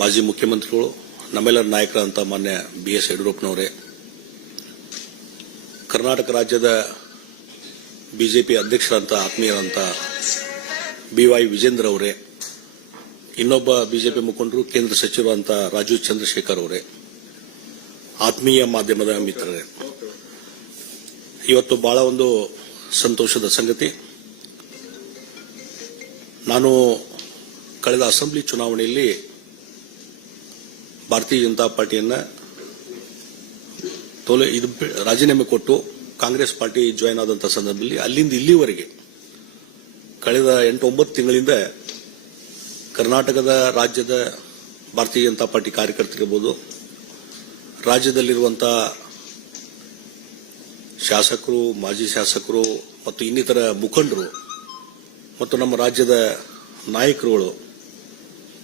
ಮಾಜಿ ಮುಖ್ಯಮಂತ್ರಿಗಳು, ನಮ್ಮೆಲ್ಲರ ನಾಯಕರಂತ ಮಾನ್ಯ ಬಿ ಎಸ್ ಯಡಿಯೂರಪ್ಪನವರೇ, ಕರ್ನಾಟಕ ರಾಜ್ಯದ ಬಿಜೆಪಿ ಅಧ್ಯಕ್ಷರಂತ, ಆತ್ಮೀಯರಂತ ಬಿ ವೈ ವಿಜೇಂದ್ರ ಅವರೇ, ಇನ್ನೊಬ್ಬ ಬಿಜೆಪಿ ಮುಖಂಡರು, ಕೇಂದ್ರ ಸಚಿವರಂತ ರಾಜೀವ್ ಚಂದ್ರಶೇಖರ್ ಅವರೇ, ಆತ್ಮೀಯ ಮಾಧ್ಯಮದ ಮಿತ್ರರೇ. ಇವತ್ತು ಬಹಳ ಒಂದು ಸಂತೋಷದ ಸಂಗತಿ. ನಾನು ಕಳೆದ ಅಸೆಂಬ್ಲಿ ಚುನಾವಣೆಯಲ್ಲಿ ಭಾರತೀಯ ಜನತಾ ಪಾರ್ಟಿಯನ್ನ ತೋಲೆ ಇದು ರಾಜೀನಾಮೆ ಕೊಟ್ಟು ಕಾಂಗ್ರೆಸ್ ಪಾರ್ಟಿ ಜಾಯ್ನ್ ಆದಂಥ ಸಂದರ್ಭದಲ್ಲಿ ಅಲ್ಲಿಂದ ಇಲ್ಲಿವರೆಗೆ ಕಳೆದ ಎಂಟು ಒಂಬತ್ತು ತಿಂಗಳಿಂದ ಕರ್ನಾಟಕದ ರಾಜ್ಯದ ಭಾರತೀಯ ಜನತಾ ಪಾರ್ಟಿ ಕಾರ್ಯಕರ್ತರಿರ್ಬೋದು ರಾಜ್ಯದಲ್ಲಿರುವಂತಹ ಶಾಸಕರು, ಮಾಜಿ ಶಾಸಕರು ಮತ್ತು ಇನ್ನಿತರ ಮುಖಂಡರು ಮತ್ತು ನಮ್ಮ ರಾಜ್ಯದ ನಾಯಕರುಗಳು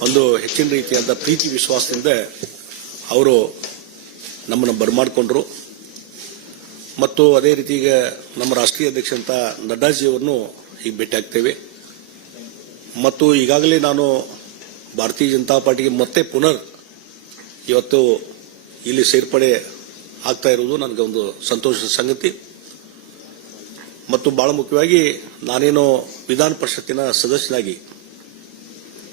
ಒಂದು ಹೆಚ್ಚಿನ ರೀತಿಯಾದ ಪ್ರೀತಿ ವಿಶ್ವಾಸದಿಂದ ಅವರು ನಮ್ಮನ್ನು ಬರಮಾಡಿಕೊಂಡ್ರು. ಮತ್ತು ಅದೇ ರೀತಿ ನಮ್ಮ ರಾಷ್ಟ್ರೀಯ ಅಧ್ಯಕ್ಷ ಅಂತ ನಡ್ಡಾಜಿ ಅವರನ್ನು ಈಗ ಭೇಟಿ ಆಗ್ತೇವೆ. ಮತ್ತು ಈಗಾಗಲೇ ನಾನು ಭಾರತೀಯ ಜನತಾ ಪಾರ್ಟಿಗೆ ಮತ್ತೆ ಪುನರ್ ಇವತ್ತು ಇಲ್ಲಿ ಸೇರ್ಪಡೆ ಆಗ್ತಾ ಇರುವುದು ನನಗೆ ಒಂದು ಸಂತೋಷದ ಸಂಗತಿ. ಮತ್ತು ಬಹಳ ಮುಖ್ಯವಾಗಿ ನಾನೇನು ವಿಧಾನ ಪರಿಷತ್ತಿನ ಸದಸ್ಯನಾಗಿ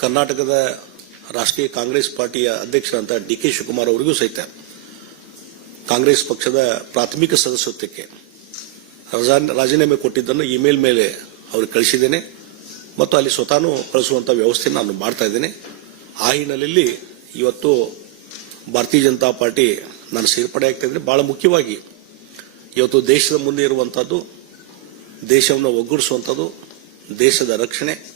ಕರ್ನಾಟಕದ ರಾಷ್ಟ್ರೀಯ ಕಾಂಗ್ರೆಸ್ ಪಾರ್ಟಿಯ ಅಧ್ಯಕ್ಷರಂತ ಡಿ ಕೆ ಶಿವಕುಮಾರ್ ಅವರಿಗೂ ಸಹಿತ ಕಾಂಗ್ರೆಸ್ ಪಕ್ಷದ ಪ್ರಾಥಮಿಕ ಸದಸ್ಯತ್ವಕ್ಕೆ ರಜಾ- ರಾಜೀನಾಮೆ ಕೊಟ್ಟಿದ್ದನ್ನು ಇಮೇಲ್ ಮೇಲೆ ಅವ್ರಿಗೆ ಕಳಿಸಿದ್ದೇನೆ. ಮತ್ತು ಅಲ್ಲಿ ಸ್ವತಾನು ಕಳಿಸುವಂಥ ವ್ಯವಸ್ಥೆ ನಾನು ಮಾಡ್ತಾ ಇದ್ದೇನೆ. ಆ ಹಿನ್ನೆಲೆಯಲ್ಲಿ ಇವತ್ತು ಭಾರತೀಯ ಜನತಾ ಪಾರ್ಟಿ ನಾನು ಸೇರ್ಪಡೆ ಆಗ್ತಾ ಇದ್ದೇನೆ. ಬಹಳ ಮುಖ್ಯವಾಗಿ ಇವತ್ತು ದೇಶದ ಮುಂದೆ ಇರುವಂತಹದ್ದು ದೇಶವನ್ನು ಒಗ್ಗೂಡಿಸುವಂಥದ್ದು, ದೇಶದ ರಕ್ಷಣೆ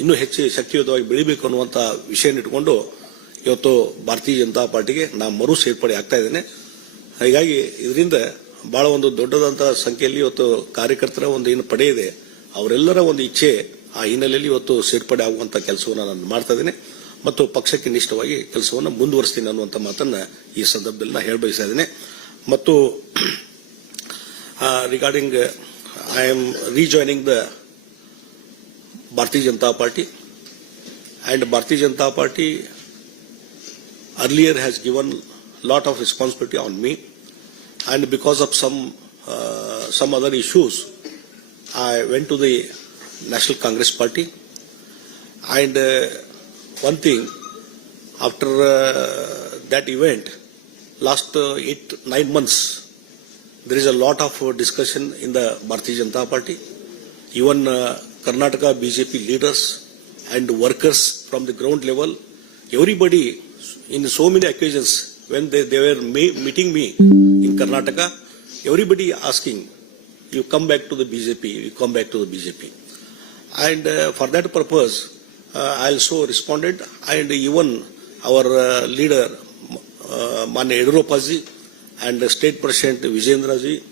ಇನ್ನೂ ಹೆಚ್ಚು ಶಕ್ತಿಯುತವಾಗಿ ಬೆಳಿಬೇಕು ಅನ್ನುವಂಥ ವಿಷಯ ಇಟ್ಕೊಂಡು ಇವತ್ತು ಭಾರತೀಯ ಜನತಾ ಪಾರ್ಟಿಗೆ ನಾನು ಮರು ಸೇರ್ಪಡೆ ಆಗ್ತಾ ಇದ್ದೇನೆ. ಹೀಗಾಗಿ ಇದರಿಂದ ಬಹಳ ಒಂದು ದೊಡ್ಡದಂತ ಸಂಖ್ಯೆಯಲ್ಲಿ ಇವತ್ತು ಕಾರ್ಯಕರ್ತರ ಒಂದು ಏನು ಪಡೆ ಇದೆ, ಅವರೆಲ್ಲರ ಒಂದು ಇಚ್ಛೆ ಆ ಹಿನ್ನೆಲೆಯಲ್ಲಿ ಇವತ್ತು ಸೇರ್ಪಡೆ ಆಗುವಂತ ಕೆಲಸವನ್ನು ನಾನು ಮಾಡ್ತಾ ಇದ್ದೇನೆ. ಮತ್ತು ಪಕ್ಷಕ್ಕೆ ನಿಷ್ಠವಾಗಿ ಕೆಲಸವನ್ನು ಮುಂದುವರಿಸ್ತೀನಿ ಅನ್ನುವಂಥ ಮಾತನ್ನ ಈ ಸಂದರ್ಭದಲ್ಲಿ ನಾನು ಹೇಳಬಯಸ್ತಾ ಇದ್ದೇನೆ. ಮತ್ತು regarding I am rejoining the Bharti Janata Party. And Bharatiya Janata Party earlier has given lot of responsibility on me. And because of some uh, some other issues I went to the National Congress Party. And uh, one thing after uh, that event last eight nine months there is a lot of discussion in the Bharatiya Janata Party. Even Karnataka BJP leaders and workers from the ground level, everybody in so many occasions when they, they were me- meeting me in Karnataka, everybody asking, you come back to the BJP, you come back to the BJP. And uh, for that purpose, uh, I also responded and even our uh, leader, uh, Mane and State President Vijayendra ji